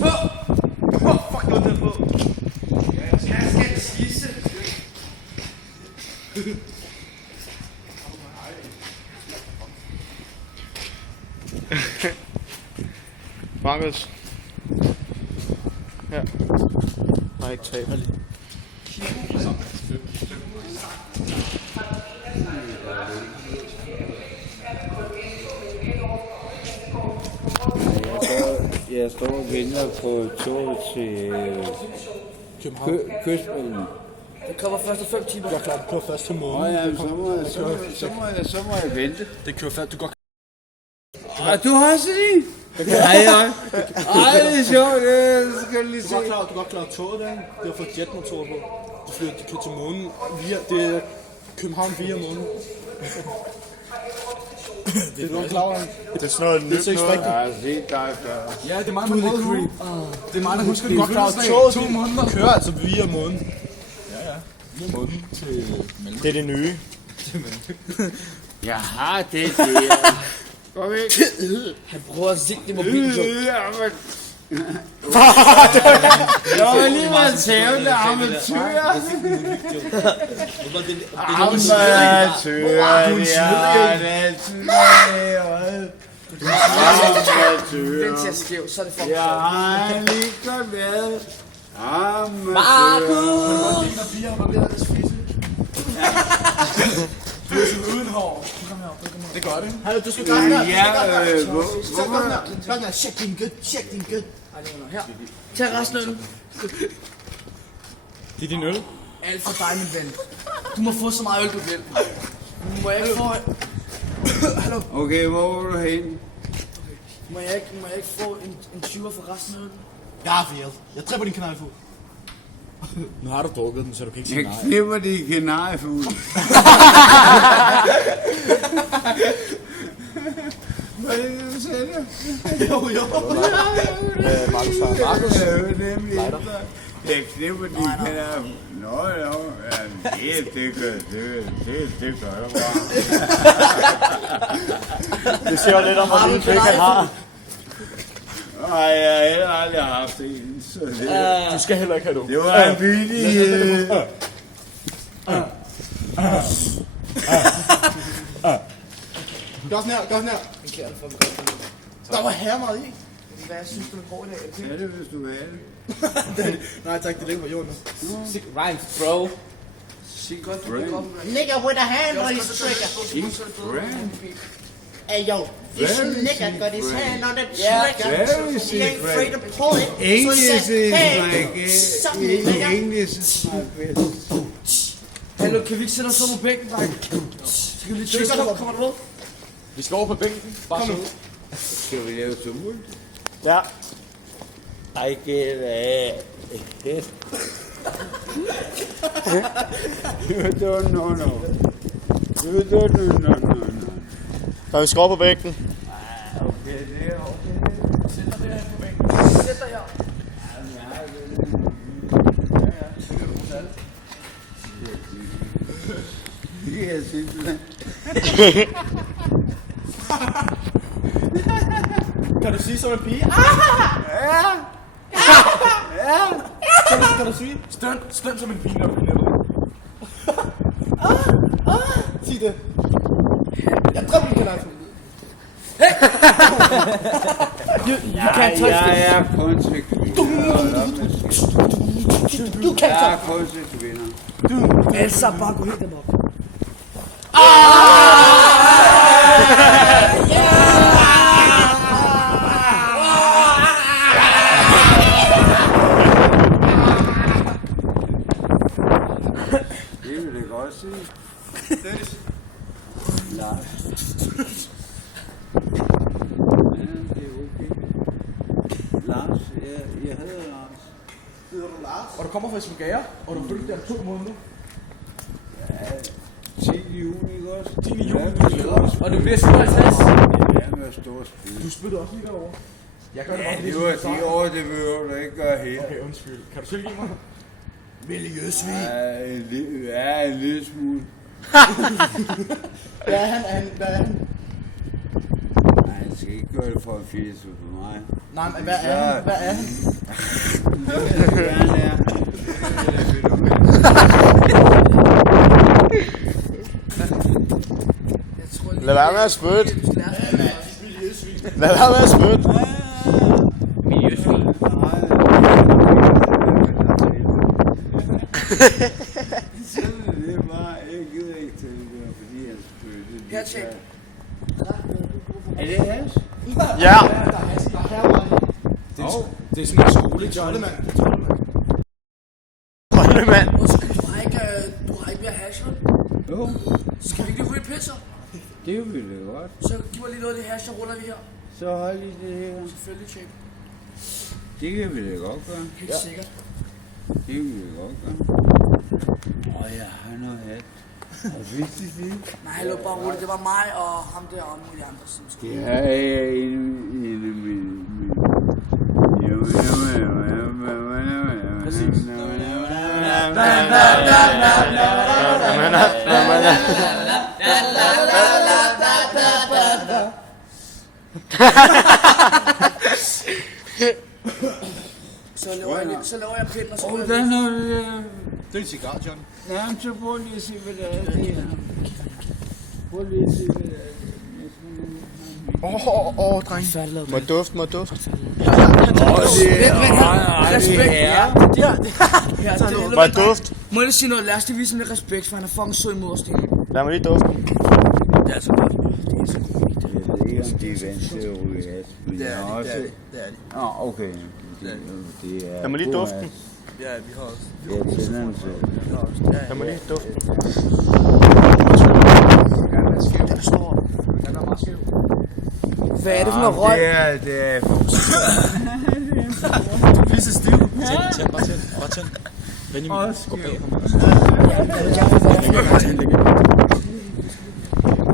på! Fuck, jeg den på! Jeg skal tisse! Markus. Ja. Nej, ikke taber lige. Jeg står og venter på toget til Kystbælten. Det kommer først om 5 timer. Jeg er klar, du kører først til månen. Ja, så må jeg vente. Det kører først, du går... Du har også det? Nej, det er sjovt, det skal du lige se. Du er godt klar toget der. Det har fået jetmotor på. Du kører til månen via... Det er København via månen. Det er du klar over. Det er sådan noget nyt noget. Jeg har set dig før. Ja, det er mig, der rød hue. Det er mig, der husker, du godt klar over. Toget kører altså via månen. Ja. Via månen til Malmø. Det er det nye. Jeg har det der. Gå væk. Han prøver at sigte mobilen. Jeg var lige med at tæve der amatør. Den ser skæv, så er det for Jeg har lige godt været. Markus! Du er sådan uden hår. Det gør det. Hallo, du skal gøre sådan her. Hvorfor? Check din gød, check din gød. Her. Tag resten af øl. Det er din øl. Alt for dig, min ven. Du må få så meget øl, du vil. Må jeg ikke få... Hallo. Okay, hvor vil du hen? Må jeg ikke få en 20'er for resten af øl? Garfield. Jeg tripper din kanalfugl. Nu har du drukket den, så du kan ikke sige Jeg nej. knipper de kanariefugle. Hvad er det, du sælger? Jo. Markus. Jeg knipper de kanariefugle. Nå, ja, det gør jeg bare. Det ser jo lidt om, hvor lille pæk han har. Nej, jeg har heller aldrig haft en, så det... Du skal heller ikke have du. Det var en billighed. Gør sådan her. Der var her meget i. Hvad synes du er grå i dag? Ja, det hvis du vil have det. Nej tak, det ligger på jorden. Rhymes, bro. Sig godt, du kan komme. Nigga with a hand on his trigger. Hey yo, this nigga got his hand on the trigger. Very He ain't afraid to pull it. English So he is said, hey, like... suck me, nigga. English is my best. Hallo, kan vi ikke sætte os op på bænken, dreng? Så kan vi lige tjekke, kommer du ud? Vi skal over på bænken. Bare så ud. Skal vi lave tumult? Ja. I get it. You don't know, no. You don't know. Så vi skal over på bænken. Okay, det er okay. Sæt dig der på bænken. Sæt dig her. Det er simpelthen. Kan du sige som en pige? Kan du sige? Støn som en pige, når du bliver Sig det. Jeg drømmer din kanalfugl. You can't touch this. Jeg er konsekvent. Du kan Jeg er touch konsekvent. Altså, bare gå helt dem op. Det vil jeg godt sige. Lars. Ja, det er okay. Lars, jeg hedder Lars. Hedder du Lars? Og du kommer fra Esbjerg, og du følte der 2 måneder. Ja, 10. juni, ikke også? 10. juni, Ja, du glæder os. Og du bliver 57. Ja, med at stå og spille. Du spytter også lige derovre. Jeg gør det Ja, bare det lige var de år, det behøver du ikke gøre her. Okay, undskyld. Kan du tilgive mig? Miljøsvin. Ja, en lille smule. Hvad er han? Nej, han skal ikke gøre det for at fisse for mig. Nej, men hvad er han? Hvad er han? Jeg vil gerne lære. Lad være med at spytte. Lad være med at spytte. Miljøsvin. Det er bare, jeg gider ikke til det, fordi jeg spytter. Her, tjek. Er det has? Ja. Det er sådan en skole, Troldemand. Undskyld, du har ikke mere hash, vel? Jo, Skal vi ikke lige ryge pisser? det vil det godt. Så giv mig lige noget af det hash, så ruller vi her. Så hold lige det her. Selvfølgelig, tjek. Det kan vi da godt gøre. Helt sikkert. Det kan vi da godt gøre. Jeg har noget hat. Og vidste I det? Nej, hallo, bare roligt. Det var mig og ham der og nogle af de andre, som skulle. Ja, jeg er inde i min... Præcis. Så laver jeg pinden, og så ruller Der er vi. noget der. Det er en cigar, John. Ja, så prøv lige at se, hvad det er. Det her. Prøv lige at se, hvad det er. Dreng. Færdig lavet. Må duft, må duft. Respekt. Må duft. Må jeg lige sige noget? Lad os lige vise ham lidt respekt, for han er fucking sød imod os, Stine. Lad mig lige dufte. Det er altså godt. Jeg ved ikke, om de er vant til at ryge has. Men jeg har også... Det er det. Okay. Det er... Lad mig lige dufte den. Ja, vi har også. Jeg tænder den selv. Lad mig lige dufte den. Den er stor. Den er meget skæv. Hvad er det for noget røg? Det er... Du er pisse stiv. Tænd, bare tænd. Bare tænd. Benjamin, gå bag ham.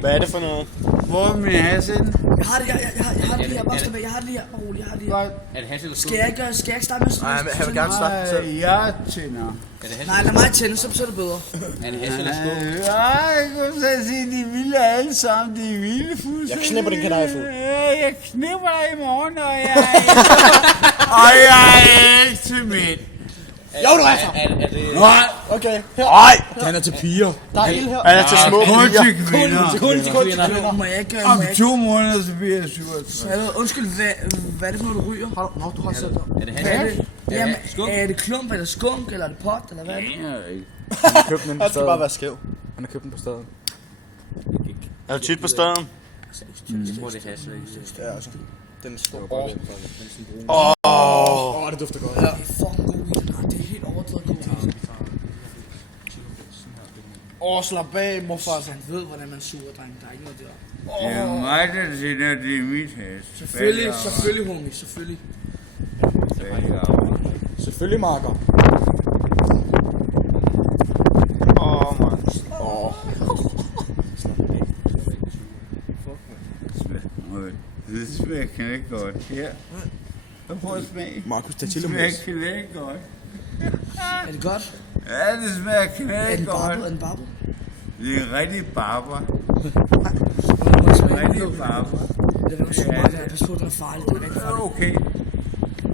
Hvad er det for noget? Hvor er min has henne? Jeg har det her, jeg har det her, bare stå med. Jeg har det her, bare rolig, jeg har det her. Er det hash eller Skal jeg ikke starte med sådan? Nej, han vil gerne starte selv. Jeg tænder. Er det hash Nej, lad mig tænde, så er det bedre. Er det hash eller skum? Jeg kunne så sige, de vilde alle sammen. De vilde fuldstændig. Jeg knipper den kanariefugl. Jeg knipper dig i morgen, og jeg er ikke til midt. Jo, du er så. Er det... Nej. Okay, her. Nej! Han er til piger. Der er ild her. Han er til små Kun piger. til kvinder. Hallo, må jeg ikke... Om 2 måneder, så bliver jeg 37. Hallo, undskyld, hvad er det for noget, du ryger? Nå, du har selv der. Er det hash? Hvad er det? Jamen, Skunk? er det klump, eller skunk, eller er det pot, eller hvad er det? Ikke. Han har købt den på Han skal bare staden. være skæv. Han har købt den på staden. Er du tit på staden? Jeg tror, det er hash. Ja, altså. Den står. Det dufter godt. Det er fucking god i den her, det er helt overdrevet god i. Slap af, morfar. Han ved, hvordan man suger, dreng. Der er ikke noget der. Det er mig, der tænder, det er mit has. Selvfølgelig, homie, selvfølgelig. Selvfølgelig, Marker. Det smager knæk godt. Her. Prøv at smage. Markus, tag Det til smager knæk godt. Er det godt? Ja, det smager Er knæk den godt. barbet? Er den barbet? Det er rigtig barber. Må jeg smage den? Rigtig barber. Det er super meget, der. Pas på, den er farlig. Den er rigtig farlig. Okay.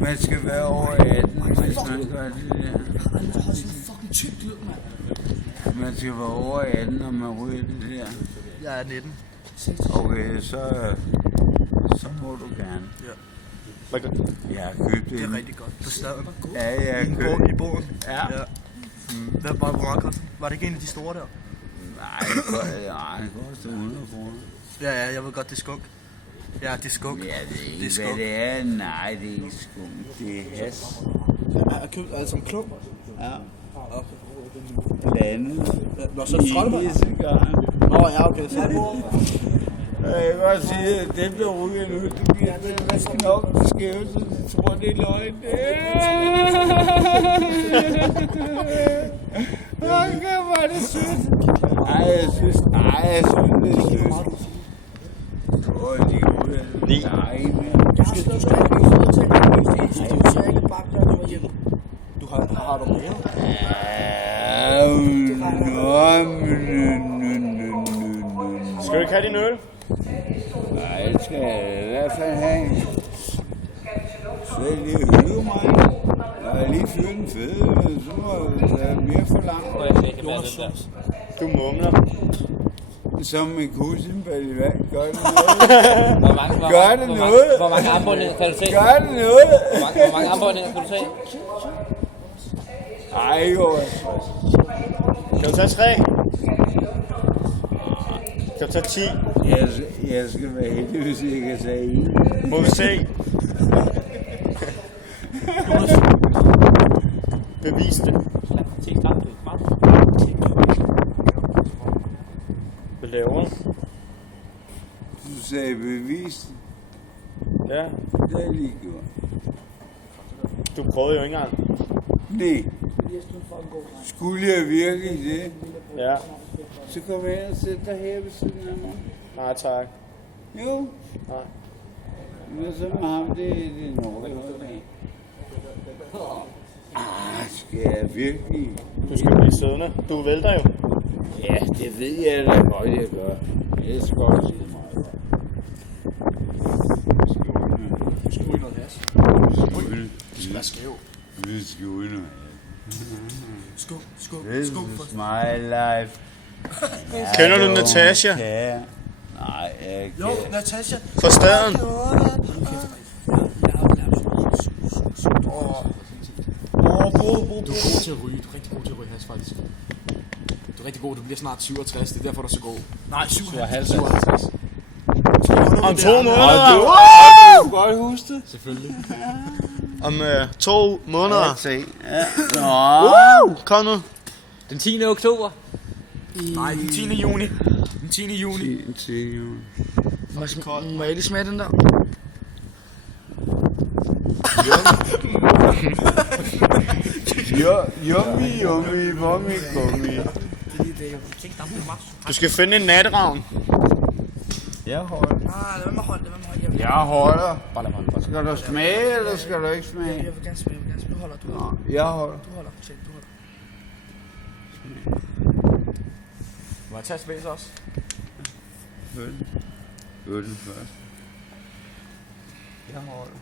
Man skal være over 18, hvis man gør det der. Jeg har aldrig holdt sådan en fucking tyk dyr, mand. Man skal være over 18, når man ryger det der. Jeg er 19. Okay, så må du gerne. Hvad gør Jeg har købt Det er en. rigtig godt. På staden. Ja, jeg har købt. I bogen. Ja. Hvad var det, hvor var det ikke en af de store der? Nej, det koster 100 kroner. Ja, jeg ved godt, det er skunk. Ja, det er skunk. Ja, det er Det er ikke, skunk. hvad det er. Nej, det er ikke skum. Det er has. Jeg har købt altså som klump. Ja. Blandet. Nå, så er det troldemand. Nå, ja, okay. Så er det. Jeg kan godt sige, at dem, der ryger nu, det bliver det nok skævt, så jeg tror, det er løgn. Hvor var det sødt. Ej, jeg synes, det er sødt. De ryger. 9. Nej, men... Du skal ikke få det til at du skal ikke bakke dig over hjem. Du har du mere? Skal du ikke have din øl? Nej, jeg skal i hvert fald have det hygger mig. Jeg har lige fyret den fede, men så må jeg mere for langt. Du mumler. Som en kusin bag i vand. Gør det noget? Gør det noget? Hvor mange armbåndinger kan du se? Gør det noget? Hvor mange armbåndinger kan du se? Ej, jo. Kan du tage 3? Kan du tage 10? Jeg skal være heldig, hvis jeg kan tage 1. Må vi se? Bevis det. Hvad laver du? Du sagde bevis. Ja, Det er lige gjort. du prøvede jo ikke engang. Nej. Skulle jeg virkelig det? Ja, Så kom jeg hen og sæt dig her ved siden af mig. nej tak. Jo. Nej. Men så med ham, det er noget. Skal jeg virkelig? Du skal blive siddende. Du vælter jo. Ja, det ved jeg da godt, jeg gør. Jeg skal godt sige mig. Skal du i noget has? Du skal være skæv. Vi skal ud nu. Skål. This is my life. Kender du Natasha? Ja. Nej, jeg kan. Jo, Natasha. Fra staden? Du er god til at ryge. Du er rigtig god til at ryge has, faktisk. Du er rigtig god. Du bliver snart 67. Det er derfor, du er så god. Nej, 57. 57. Om 2 måneder? Du godt huske det? Selvfølgelig. Om 2 måneder? Se. Ja. Kom nu. Den 10. oktober. Nej, den 10. juni. Den 10. juni. Må jeg lige smage den der? Yummy, gummi. Du skal finde en natteravn. Jeg holder. Lad mig holde det. Jeg holder. Skal du smage, eller skal du ikke smage? Jeg vil gerne smage. Du holder. Jeg holder. Du holder. Må jeg tage svæs også? Øl først. Jeg har holdt.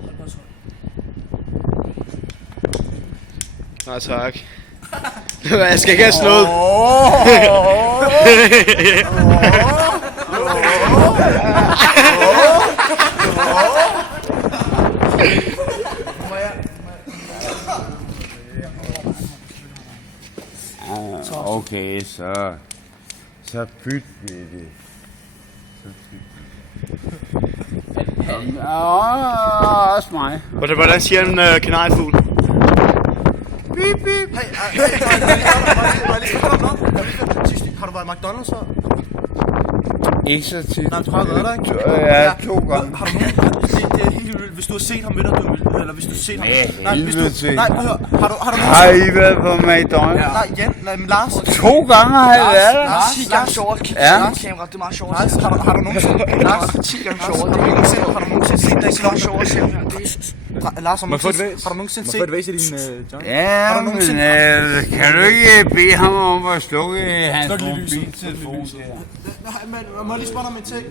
Hold på hånd. Nej tak. Jeg skal ikke have slået. Okay, så pyt vi det. Også mig. Hvordan siger en kanariefugl? Bip, bip. Hey, har du været i McDonald's så? Ikke så tit. Nej, du har været der, ikke? Ja, 2 gange. Har du nogen? Det er helt vildt. Hvis du har set ham, ved du, eller hvis du har set ham. Nej, prøv at høre. Har du Har I været på McDonald's? Ja. Nej, igen. Lars. 2 gange har jeg været der. Lars, 10 gange sjovere. Kig Ja. på kamera, det er meget sjovere. Lars, har du nogensinde... Lars, 10 gange sjovere. har du nogensinde set dig Det er sjovere at se her. Lars, har du nogensinde set... Må jeg få et væs i din John? Ja, men kan du ikke bede ham om at slukke hans Sluk lige lyset. mobiltelefon? Nej, men må jeg lige spørge dig om en ting?